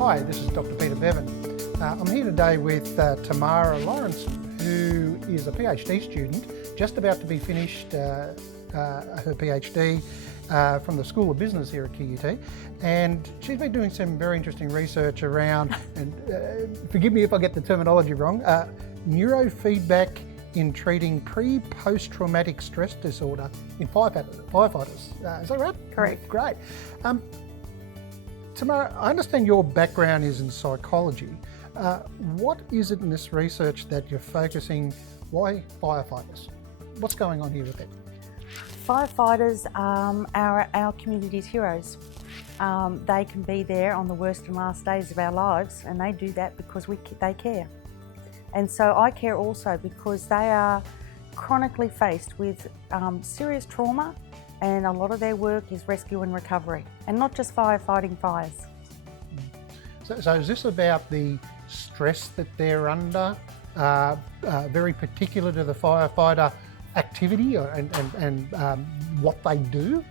Hi, this is Dr. Peter Bevan. I'm here today with Tamara Lorensen, who is a PhD student, just about to be finished her PhD from the School of Business here at QUT, and she's been doing some very interesting research around, and forgive me if I get the terminology wrong, neurofeedback in treating pre-post-traumatic stress disorder in firefighters. Is that right? Correct. Great. Tamara, I understand your background is in psychology. What is it in this research that you're focusing? Why firefighters? What's going on here with it? Firefighters are our community's heroes. They can be there on the worst and last days of our lives, and they do that because they care. And so I care also because they are chronically faced with serious trauma, and a lot of their work is rescue and recovery, and not just firefighting fires. So is this about the stress that they're under, very particular to the firefighter activity and what they do?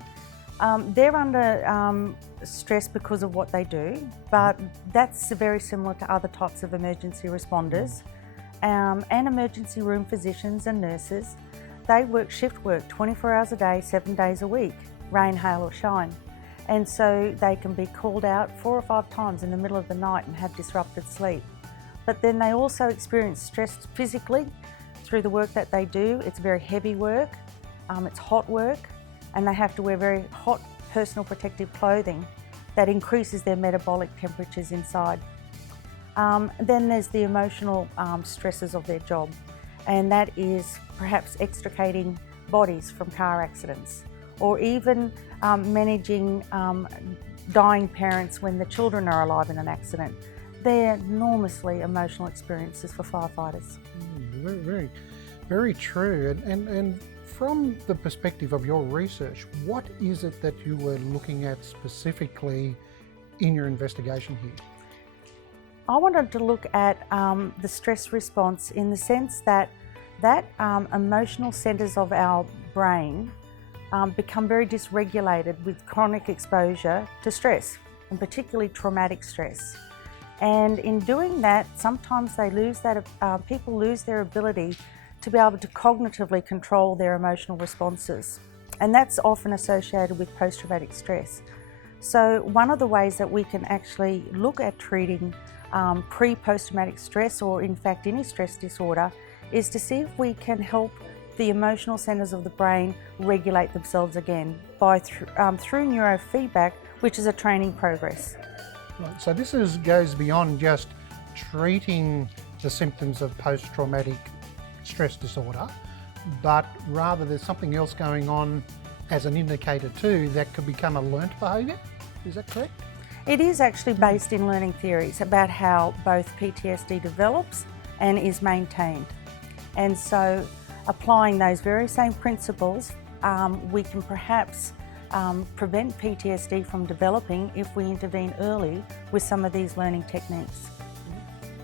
They're under stress because of what they do, but that's very similar to other types of emergency responders. And emergency room physicians and nurses, they work shift work 24 hours a day, 7 days a week, rain, hail or shine. And so they can be called out 4 or 5 times in the middle of the night and have disrupted sleep. But then they also experience stress physically through the work that they do. It's very heavy work, it's hot work, and they have to wear very hot personal protective clothing that increases their metabolic temperatures inside. Then there's the emotional stresses of their job, and that is perhaps extricating bodies from car accidents, or even managing dying parents when the children are alive in an accident. They're enormously emotional experiences for firefighters. Very, very true. And from the perspective of your research, what is it that you were looking at specifically in your investigation here? I wanted to look at the stress response in the sense that emotional centres of our brain become very dysregulated with chronic exposure to stress, and particularly traumatic stress. And in doing that, sometimes they lose that. People lose their ability to be able to cognitively control their emotional responses, and that's often associated with post-traumatic stress. So one of the ways that we can actually look at treating pre-post-traumatic stress, or in fact any stress disorder, is to see if we can help the emotional centres of the brain regulate themselves again through neurofeedback, which is a training progress. Right. So this goes beyond just treating the symptoms of post-traumatic stress disorder, but rather there's something else going on as an indicator too that could become a learnt behaviour. Is that correct? It is actually based in learning theories about how both PTSD develops and is maintained. And so applying those very same principles, we can perhaps prevent PTSD from developing if we intervene early with some of these learning techniques.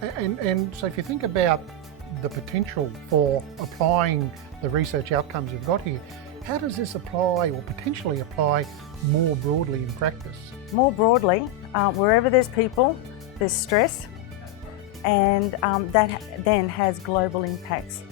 And so if you think about the potential for applying the research outcomes you've got here, how does this apply or potentially apply more broadly in practice? More broadly, wherever there's people, there's stress, and that then has global impacts,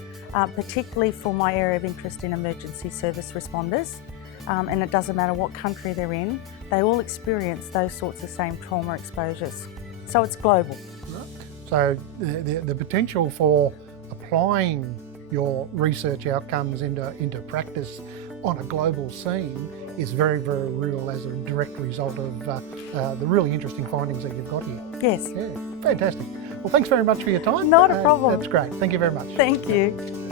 particularly for my area of interest in emergency service responders. And it doesn't matter what country they're in, they all experience those sorts of same trauma exposures. So it's global. Right. So the potential for applying your research outcomes into practice on a global scene is very, very real as a direct result of the really interesting findings that you've got here. Yes. Yeah, fantastic. Well, thanks very much for your time. Not a problem. That's great. Thank you very much. Thank you.